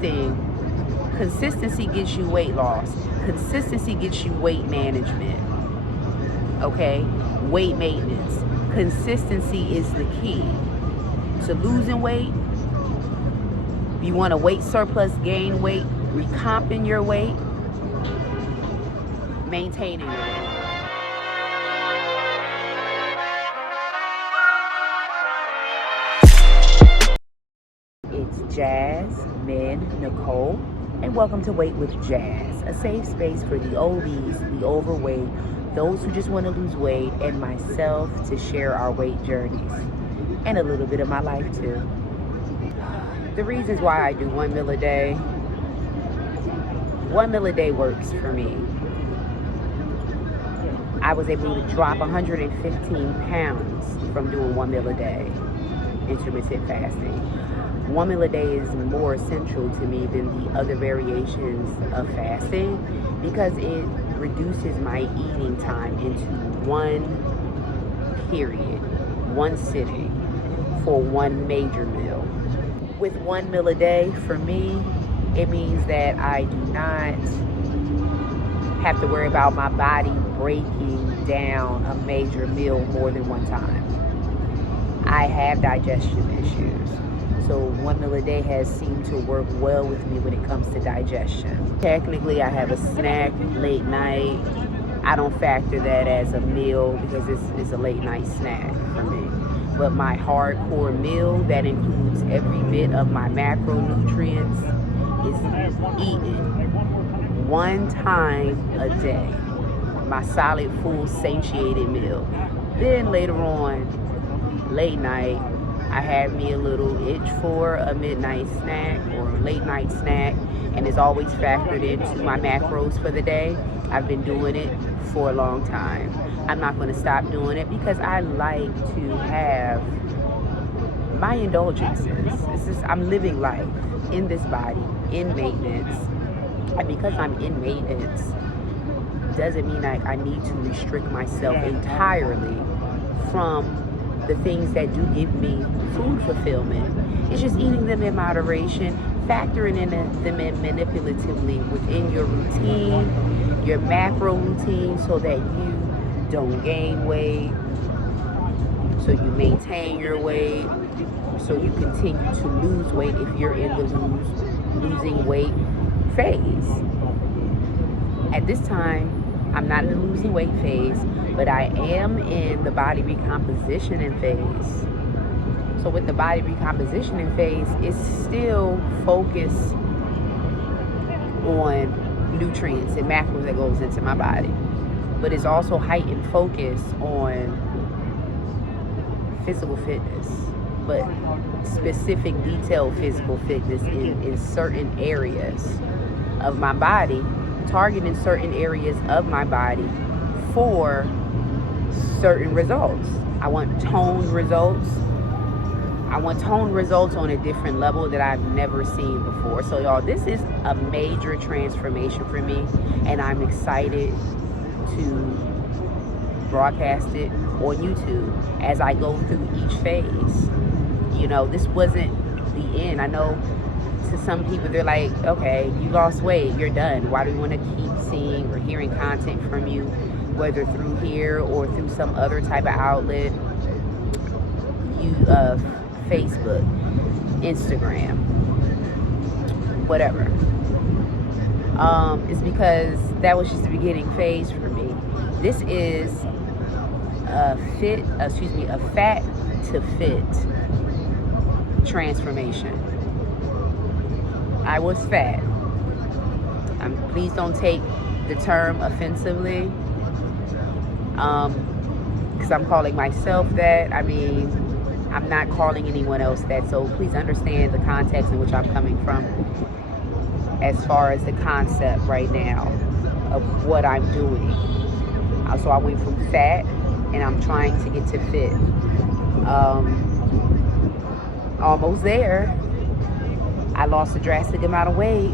Consistency gets you weight loss. Consistency gets you weight management. Okay? Weight maintenance. Consistency is the key to losing weight. If you want a weight surplus, gain weight, recomping your weight, maintaining your weight. It's Jasmine Nicole, and welcome to Weight with Jazz, a safe space for the obese, the overweight, those who just want to lose weight, and myself to share our weight journeys and a little bit of my life too. The reasons why I do 1 meal a day. 1 meal a day works for me. I was able to drop 115 pounds from doing 1 meal a day, intermittent fasting. 1 meal a day is more essential to me than the other variations of fasting because it reduces my eating time into one period, one sitting for one major meal. With 1 meal a day, for me, it means that I do not have to worry about my body breaking down a major meal more than one time. I have digestion issues. So 1 meal a day has seemed to work well with me when it comes to digestion. Technically, I have a snack late night. I don't factor that as a meal because it's a late night snack for me. But my hardcore meal that includes every bit of my macronutrients is eaten 1 time a day. My solid, full, satiated meal. Then later on, late night, I have me a little itch for a midnight snack or a late night snack, and it's always factored into my macros for the day. I've been doing it for a long time. I'm not going to stop doing it because I like to have my indulgences. I'm living life in this body, in maintenance. And because I'm in maintenance, doesn't mean I need to restrict myself entirely from the things that do give me food fulfillment. It's just eating them in moderation, factoring them in manipulatively within your routine, your macro routine, so that you don't gain weight, so you maintain your weight, so you continue to lose weight if you're in the losing weight phase. At this time, I'm not in the losing weight phase, but I am in the body recompositioning phase. So with the body recompositioning phase, it's still focused on nutrients and macros that goes into my body. But it's also heightened focus on physical fitness, but specific detailed physical fitness in certain areas of my body, targeting certain areas of my body for certain results. I want toned results. I want toned results on a different level that I've never seen before. So y'all, this is a major transformation for me, and I'm excited to broadcast it on YouTube as I go through each phase. You know, this wasn't the end. I know to some people, they're like, okay, you lost weight, you're done. Why do we want to keep seeing or hearing content from you, whether through here or through some other type of outlet, Facebook, Instagram, whatever. It's because that was just the beginning phase for me. This is a fat to fit transformation. I was fat. Please don't take the term offensively, because I'm calling myself that. I mean, I'm not calling anyone else that, so please understand the context in which I'm coming from as far as the concept right now of what I'm doing. So I went from fat, and I'm trying to get to fit. Almost there. I lost a drastic amount of weight,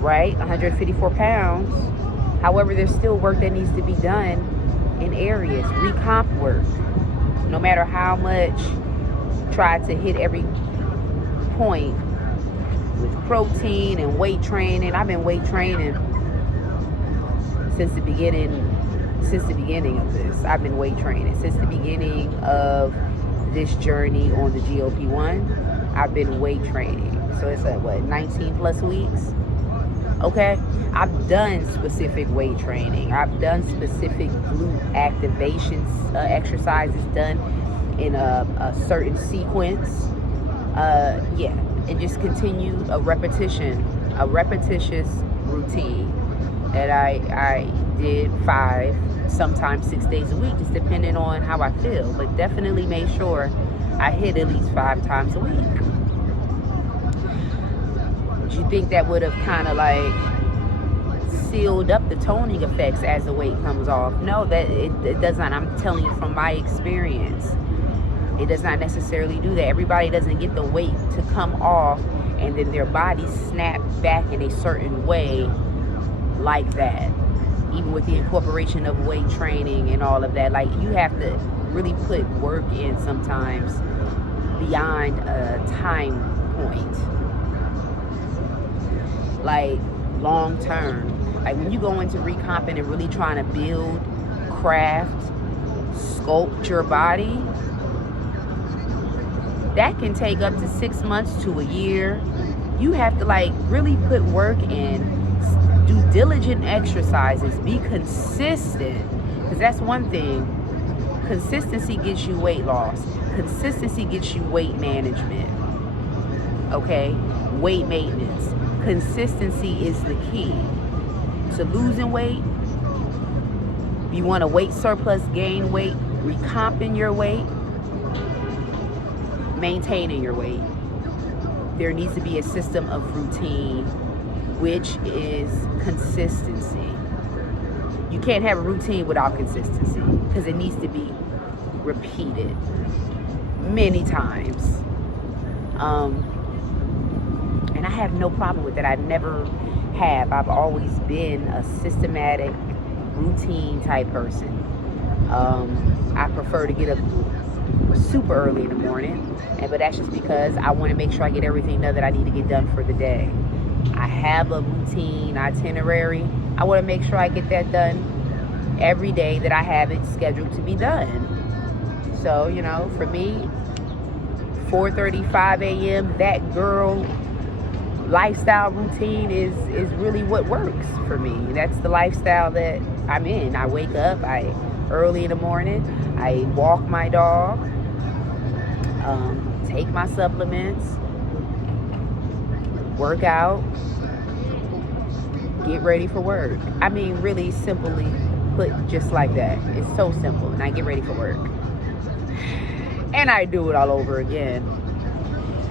right? 154 pounds. However, there's still work that needs to be done in areas, recomp work. No matter how much try to hit every point, with protein and weight training. I've been weight training since the beginning of this. I've been weight training since the beginning of this journey on the GLP1. I've been weight training. So it's 19 plus weeks. Okay, I've done specific weight training. I've done specific glute activation exercises done in a certain sequence. Yeah, and just continue a repetitious routine that I did 5, sometimes 6 days a week, just depending on how I feel. But definitely make sure I hit at least 5 times a week. Do you think that would have kind of like sealed up the toning effects as the weight comes off? No, that it does not. I'm telling you from my experience, it does not necessarily do that. Everybody doesn't get the weight to come off and then their body snap back in a certain way like that. Even with the incorporation of weight training and all of that, like, you have to really put work in sometimes beyond a time point, like long term. Like when you go into recomping and really trying to build, craft, sculpt your body, that can take up to 6 months to a year. You have to like really put work in, do diligent exercises, be consistent, because that's one thing. Consistency gets you weight loss. Consistency gets you weight management. Okay, weight maintenance. Consistency is the key to losing weight. If you want a weight surplus, gain weight, recomping your weight, maintaining your weight, there needs to be a system of routine, which is consistency. You can't have a routine without consistency, because it needs to be repeated many times. And I have no problem with it. I never have. I've always been a systematic, routine type person. I prefer to get up super early in the morning, but that's just because I want to make sure I get everything done that I need to get done for the day. I have a routine itinerary. I want to make sure I get that done every day that I have it scheduled to be done. So, you know, for me, 4:35 a.m., that girl lifestyle routine is really what works for me. That's the lifestyle that I'm in. I wake up early in the morning, I walk my dog, take my supplements, work out, get ready for work. I mean, really simply put, just like that. It's so simple. And I get ready for work. And I do it all over again.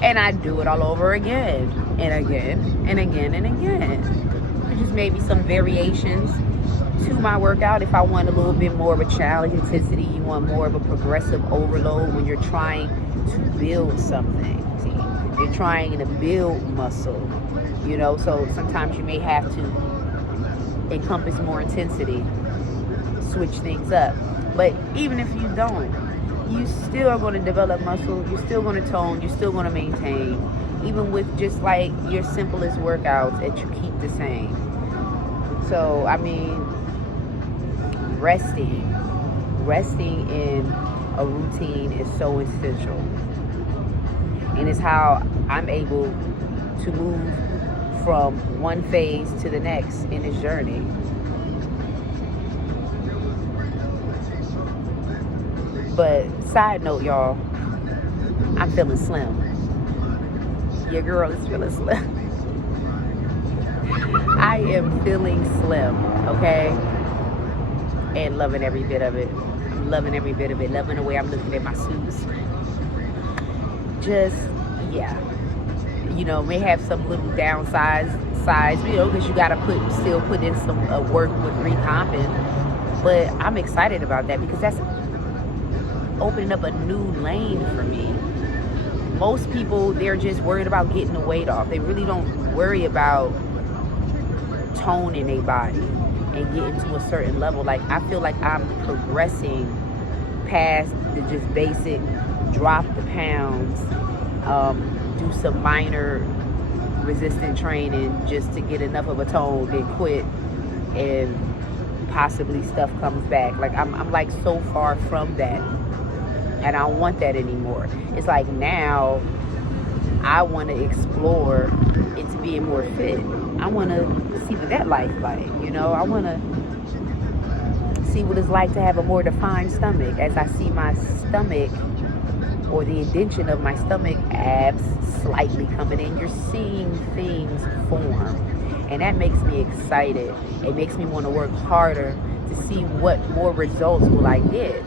And I do it all over again. And again, and again, and again. There's just maybe some variations to my workout. If I want a little bit more of a challenge intensity, you want more of a progressive overload when you're trying to build something. See, you're trying to build muscle, you know, so sometimes you may have to encompass more intensity, switch things up. But even if you don't, you still are going to develop muscle, you're still going to tone, you're still going to maintain, even with just like your simplest workouts that you keep the same. So, I mean, resting in a routine is so essential. And it's how I'm able to move from one phase to the next in this journey. But side note, y'all, I'm feeling slim. Your girl is feeling slim. I am feeling slim, okay? And loving every bit of it. I'm loving every bit of it. Loving the way I'm looking at my suits. Just, yeah. You know, may have some little downsides, you know, because you got to still put in some work with recomping. But I'm excited about that because that's opening up a new lane for me. Most people, they're just worried about getting the weight off. They really don't worry about toning their body and getting to a certain level. Like, I feel like I'm progressing past the just basic drop the pounds, do some minor resistant training just to get enough of a tone, then quit, and possibly stuff comes back. Like I'm like so far from that, and I don't want that anymore. It's like now I want to explore into being more fit. I want to see what that life like, you know. I want to see what it's like to have a more defined stomach, as I see my stomach, or the indention of my stomach abs slightly coming in. You're seeing things form, and that makes me excited. It makes me want to work harder to see what more results will I get.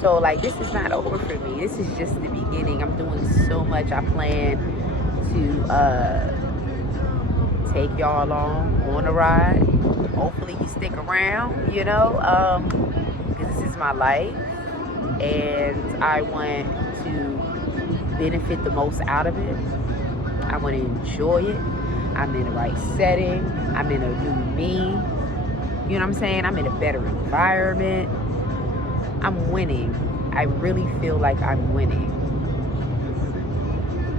So like, this is not over for me. This is just the beginning. I'm doing so much. I plan to take y'all along on a ride. Hopefully you stick around, you know, because this is my life, and I want to benefit the most out of it. I want to enjoy it. I'm in the right setting. I'm in a new me. You know what I'm saying? I'm in a better environment. I'm winning. I really feel like I'm winning.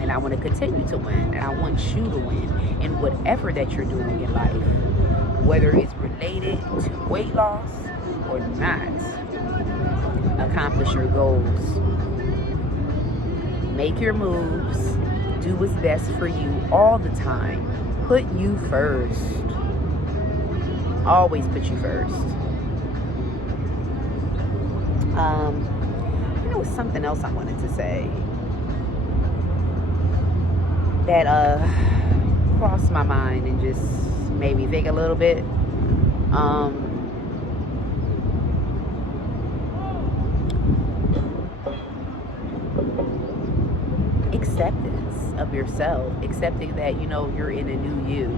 And I want to continue to win. And I want you to win in whatever that you're doing in life. Whether it's related to weight loss or not. Accomplish your goals. Make your moves. Do what's best for you all the time. Put you first. Always put you first. There was something else I wanted to say that crossed my mind and just made me think a little bit. Acceptance of yourself, accepting that, you know, you're in a new you.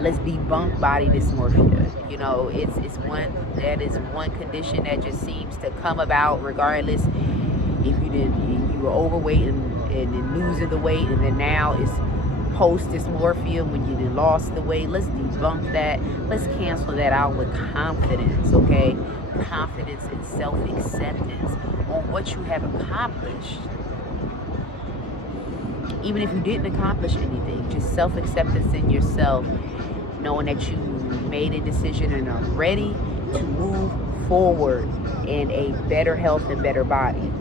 Let's debunk body dysmorphia. You know, it's one condition that just seems to come about regardless if you were overweight and losing the weight, and then now it's post dysmorphia when you then lost the weight. Let's debunk that. Let's cancel that out with confidence, okay? Confidence and self-acceptance on what you have accomplished. Even if you didn't accomplish anything, just self-acceptance in yourself, knowing that you made a decision and are ready to move forward in a better health and better body.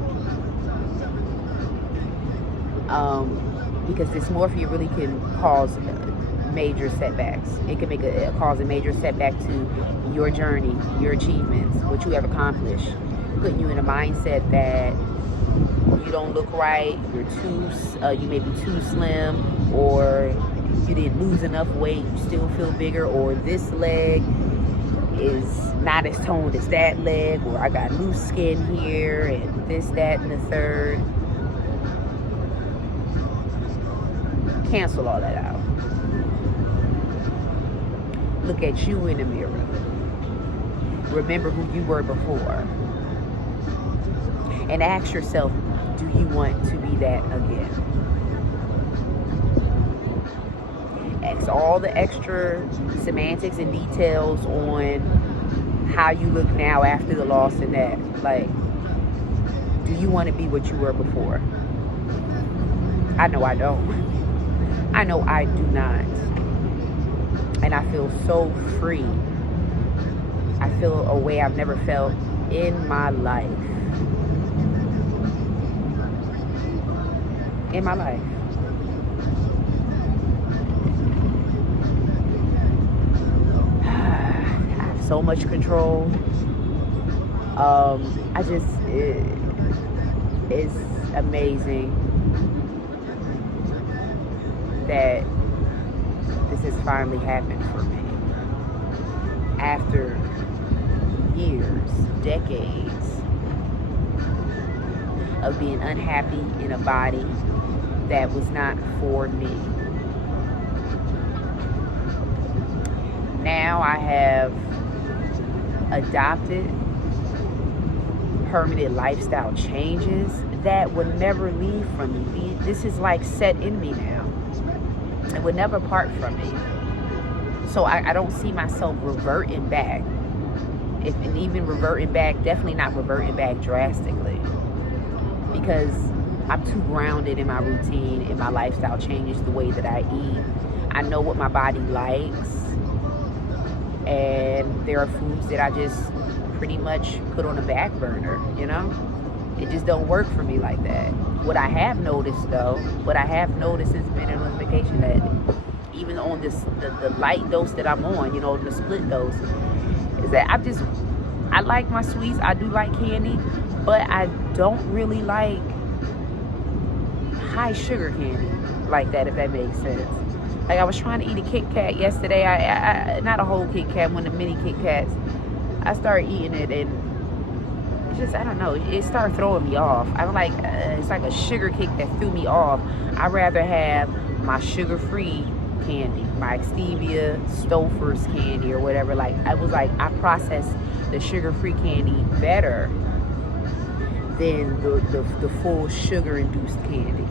Because dysmorphia really can cause major setbacks. It can cause a major setback to your journey, your achievements, what you have accomplished, putting you in a mindset that you don't look right, you may be too slim, or you didn't lose enough weight, you still feel bigger, or this leg is not as toned as that leg, or I got loose skin here, and this, that, and the third. Cancel all that out. Look at you in the mirror. Remember who you were before. And ask yourself, do you want to be that again? Ask all the extra semantics and details on how you look now after the loss and that. Like, do you want to be what you were before? I know I don't. I know I do not. And I feel so free. I feel a way I've never felt in my life. In my life. I have so much control. It's amazing that this has finally happened for me. After years, decades of being unhappy in a body that was not for me. Now I have adopted permanent lifestyle changes that would never leave from me. This is like set in me now. It would never part from me. So I don't see myself reverting back. And even reverting back, definitely not reverting back drastically. Because I'm too grounded in my routine, and my lifestyle changes the way that I eat. I know what my body likes, and there are foods that I just pretty much put on the back burner, you know? It just don't work for me like that. What I have noticed since being on vacation, that even on the light dose that I'm on, you know, the split dose, is that I like my sweets. I do like candy, but I don't really like high sugar candy like that, if that makes sense. Like, I was trying to eat a Kit Kat yesterday. I not a whole Kit Kat, one of the mini Kit Kats. I started eating it, and it's just, I don't know, it started throwing me off. I'm like, it's like a sugar kick that threw me off. I'd rather have my sugar-free candy, my stevia Stouffer's candy or whatever. Like, I was like, I process the sugar-free candy better than the full sugar-induced candy.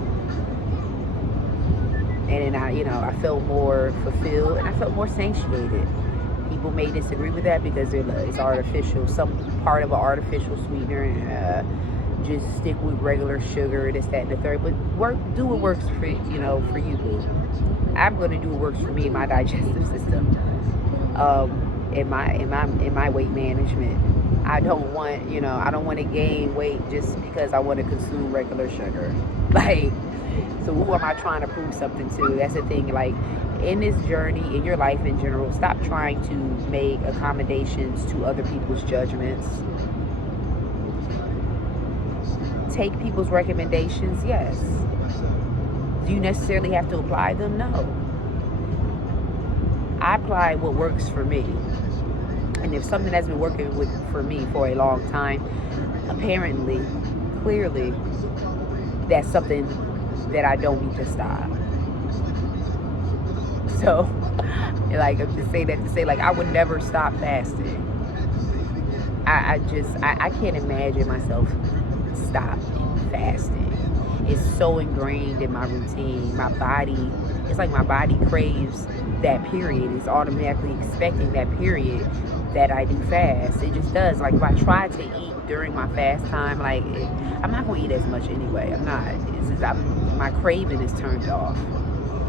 And then I felt more fulfilled, and I felt more satiated. People may disagree with that because it's artificial, some part of an artificial sweetener, and just stick with regular sugar, this, that, and the third. But do what works for you, boo. I'm gonna do what works for me in my digestive system, in my weight management. I don't want to gain weight just because I want to consume regular sugar. Like, so who am I trying to prove something to? That's the thing. Like, in this journey, in your life in general, stop trying to make accommodations to other people's judgments. Take people's recommendations, yes. Do you necessarily have to apply them? No. I apply what works for me. And if something has been working for me for a long time, apparently, clearly, that's something that I don't need to stop. So, like, I'm just saying that to say, like, I would never stop fasting. I can't imagine myself stopping fasting. It's so ingrained in my routine. My body, it's like my body craves that period. It's automatically expecting that period that I do fast. It just does. Like, if I try to eat during my fast time, like, I'm not going to eat as much anyway. I'm not. My craving is turned off.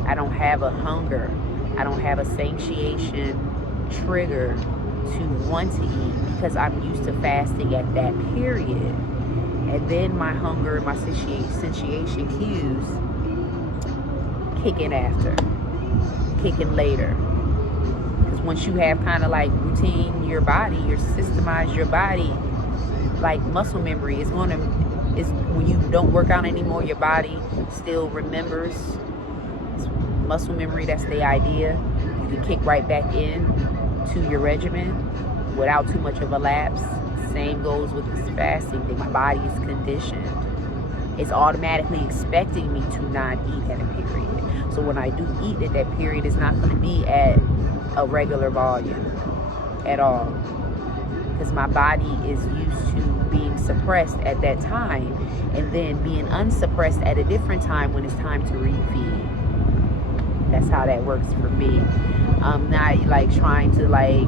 I don't have a hunger. I don't have a satiation trigger to want to eat because I'm used to fasting at that period. And then my hunger and my satiation cues kick in after, kick in later. Because once you have kind of like routine your body, you systemize your body, like muscle memory is when you don't work out anymore, your body still remembers. Muscle memory, that's the idea. You can kick right back in to your regimen without too much of a lapse. Same goes with this fasting thing. My body is conditioned. It's automatically expecting me to not eat at a period. So when I do eat at that period, it's not going to be at a regular volume at all. Because my body is used to being suppressed at that time and then being unsuppressed at a different time when it's time to refeed. That's how that works for me. I'm not like trying to like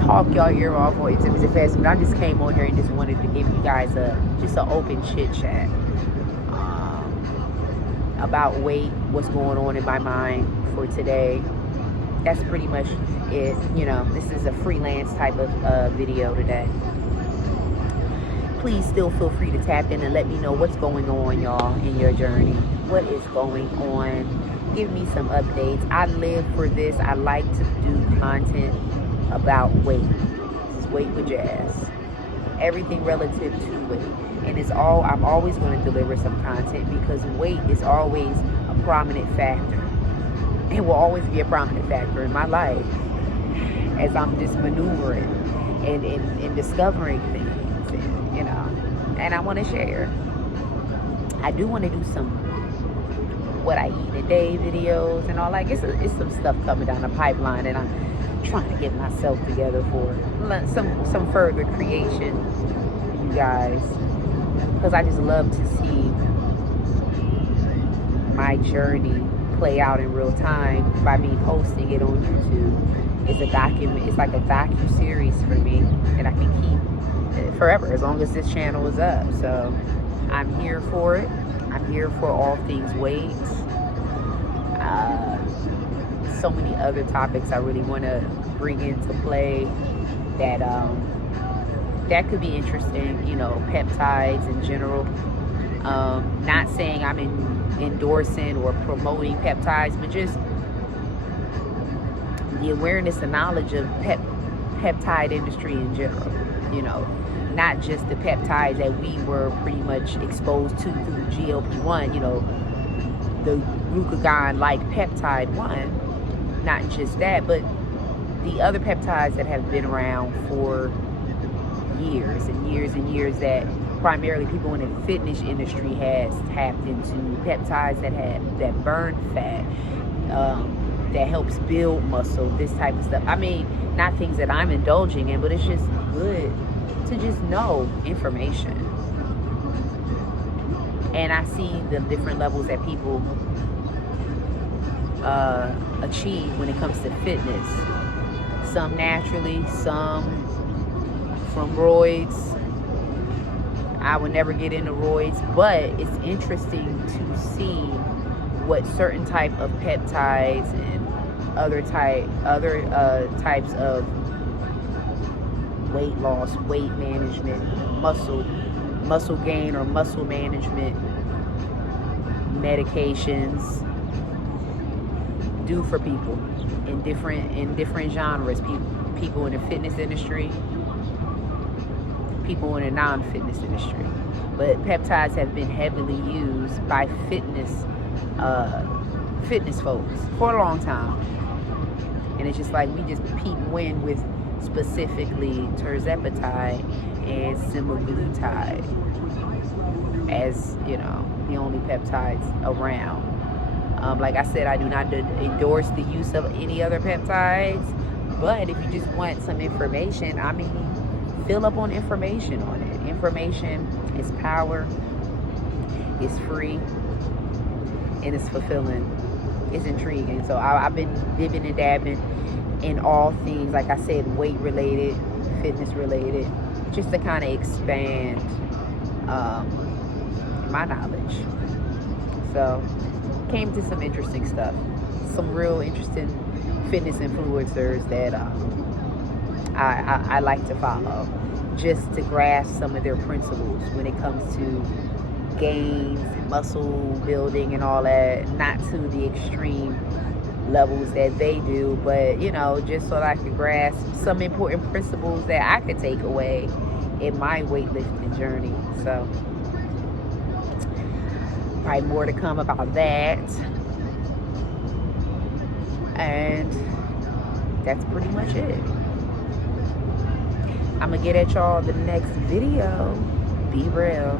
talk y'all ear off or intermittent fasting, but I just came on here and just wanted to give you guys just an open chit chat about weight, what's going on in my mind for today. That's pretty much it. This is a freelance type of video today. Please still feel free to tap in and let me know what's going on, y'all, in your journey. What is going on? Give me some updates. I live for this. I like to do content about weight. This is Weight with Jazz. Everything relative to weight. And I'm always going to deliver some content because weight is always a prominent factor. It will always be a prominent factor in my life as I'm just maneuvering and discovering things, and I want to share. I do want to do some what I eat a day videos and all. Like, it's some stuff coming down the pipeline, and I'm trying to get myself together for some further creation, you guys, because I just love to see my journey play out in real time by me posting it on YouTube. It's a document. It's like a docu-series for me, and I can keep it forever as long as this channel is up. So I'm here for it. I'm here for all things weight. So many other topics I really want to bring into play that that could be interesting. You know, peptides in general. Not saying I'm endorsing or promoting peptides, but just the awareness and knowledge of peptide industry in general. You know, not just the peptides that we were pretty much exposed to through GLP1. You know, the glucagon-like peptide 1. Not just that, but the other peptides that have been around for years and years and years, that primarily people in the fitness industry has tapped into. Peptides that burn fat, that helps build muscle, this type of stuff. I mean, not things that I'm indulging in, but it's just good to just know information. And I see the different levels that people achieve when it comes to fitness. Some naturally, some from roids. I would never get into roids, but it's interesting to see what certain type of peptides and other types of weight loss, weight management, muscle gain or muscle management medications do for people in different genres. People in the fitness industry, people in the non-fitness industry. But peptides have been heavily used by fitness folks for a long time. And it's just like we just peep win with specifically Tirzepatide and Semaglutide as, you know, the only peptides around. Like I said, I do not endorse the use of any other peptides, but if you just want some information, I mean, fill up on information on it. Information is power, it's free, and it's fulfilling. It's intriguing. So I've been dipping and dabbing in all things, like I said, weight related, fitness related, just to kind of expand my knowledge. So came to some interesting stuff, some real interesting fitness influencers that I like to follow, just to grasp some of their principles when it comes to gains, muscle building and all that. Not to the extreme levels that they do, but you know, just so that I could grasp some important principles that I could take away in my weightlifting journey. So probably more to come about that. And that's pretty much it. I'm gonna get at y'all the next video. Be real.